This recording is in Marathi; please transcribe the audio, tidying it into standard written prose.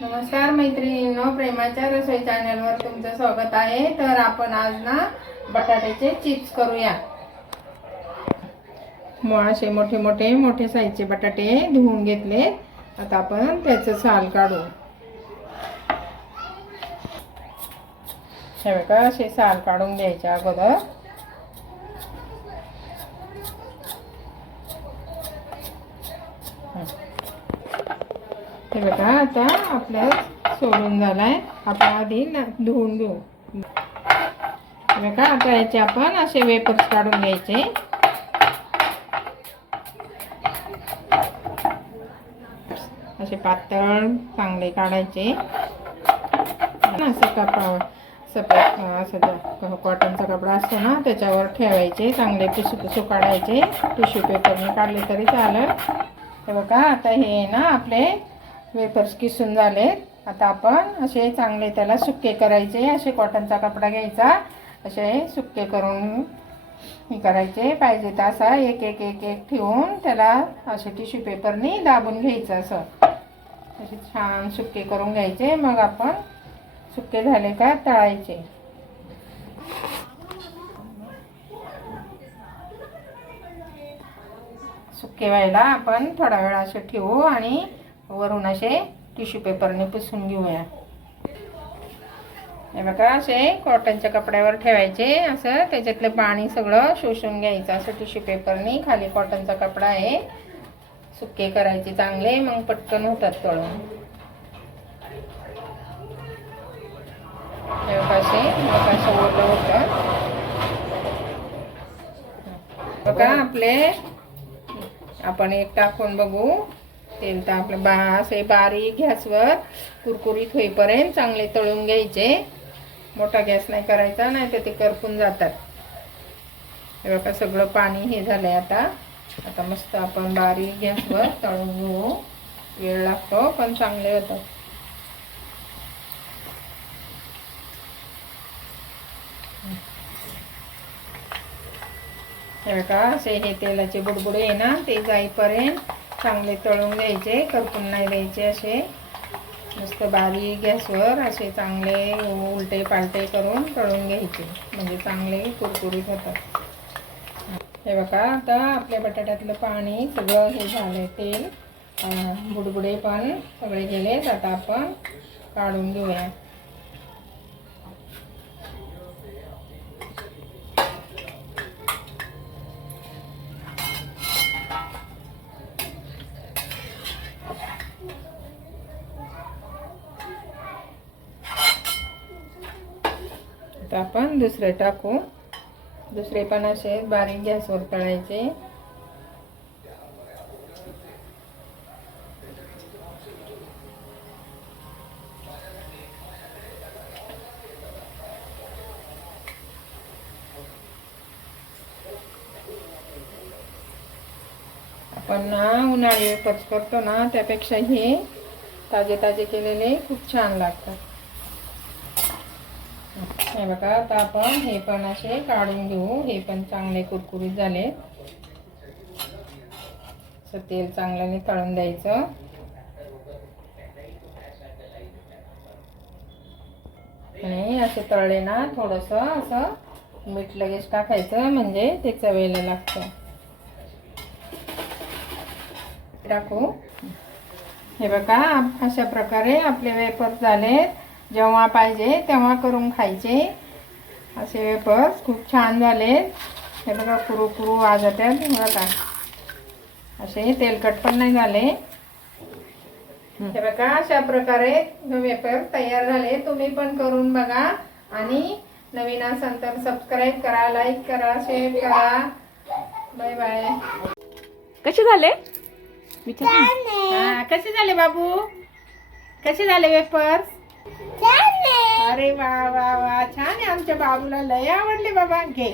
नमस्कार मैत्रिणींनो, प्रेमाच्या रसोई चॅनलवर तुमचं स्वागत आहे। तर आपण आज ना बटाट्याचे चिप्स करूया। असे मोठे साईजचे बटाटे धुवून घेतले। आता आपण त्याचं साल काढू। हे बघा, असे साल काढून घ्यायचे अगोदर। हे बघा, आता आपलं सोडून झालाय। आपण आधी धुवून घेऊ। हे बघा, आता याचे आपण असे वेपर्स काढून घ्यायचे। असे पातळ चांगले काढायचे। असं सफेद कॉटनचा कपडा असतो ना, त्याच्यावर ठेवायचे। चांगले टिश्यू काढायचे। टिश्यू पेपरने काढले तरी चालेल। हे बघा, आता हे ना आपले वेपर्स किसून झाले। आता आपण असे चांगले त्याला सुके करायचे। असे कॉटनचा कपडा घ्यायचा, असे सुके करून हे करायचे। पाहिजे तर असा एक एक एक एक ठेवून त्याला असे टिश्यू पेपरनी दाबून घ्यायचं। असं असे छान सुके करून घ्यायचे। मग आपण सुके झाले का तळायचे। सुके व्हायला आपण थोडा वेळ असे ठेवू आणि वरून असे टिश्यू पेपरने पुसून घेऊया। हे बघा, असे कॉटनच्या कपड्यावर ठेवायचे। असं त्याच्यातलं पाणी सगळं शोषून घ्यायचं। असं टिश्यू पेपरने खाली कॉटनचा कपडा आहे, सुके करायचे चांगले, मग पटकन होतात तळून। हे बघा, असे ओलं होतं। बघा, आपले आपण एक टाकून बघू। तेल तर आपलं असे बारीक गॅसवर कुरकुरीत होईपर्यंत चांगले तळून घ्यायचे। मोठा गॅस नाही करायचा, नाही तर ते करपून जातात। हे बघा, सगळं पाणी हे झालंय। आता मस्त आपण बारीक गॅसवर तळून घेऊ। वेळ लागतो पण चांगले होतात। हे बघा, असे हे तेलाचे बुडबुडे आहे ना, ते जाईपर्यंत चांगले तळून घ्यायचे, करपून नाही द्यायचे। असे मस्त बारीक गॅसवर असे चांगले उलटे पालटे करून तळून घ्यायचे, म्हणजे चांगले कुरकुरीत होतात। हे बघा, आता आपल्या बटाट्यातलं पाणी सगळं हे झालंय, तेल बुडबुडे पण सगळे गेलेत। आता आपण काढून घेऊया। आता आपण दुसरे टाकू। दुसरे पण असे बारीक गॅसवर तळायचे। आपण ना उन्हाळी वेपर्स करतो ना, त्यापेक्षा हे ताजे ताजे केलेले खूप छान लागतात। हे बघा, आता आपण हे पण असे काढून घेऊ। हे पण चांगले कुरकुरीत झाले। असं तेल चांगल्याने तळून द्यायचं। आणि असे तळले ना, थोडंसं असं मीठ लगेच टाकायचं, म्हणजे ते चवीला लागतं। टाकू। हे बघा, अशा प्रकारे आपले वेपर्स झाले। जेव्हा पाहिजे तेव्हा करून खायचे। असे वेपर्स खूप छान झाले। हे बघा, कुरू वाजतात बघा, असे तेलकट पण नाही झाले। हे बघा, अशा प्रकारे वेपर तयार झाले। तुम्ही पण करून बघा आणि नवीन असाल तर सबस्क्राईब करा, लाईक करा, शेअर करा। Bye bye. कसे झाले? कसे झाले बाबू? कसे झाले वेपर्स? अरे वा वा वा, छान आहे। आमच्या बाबूला लय आवडले बाबा। घे।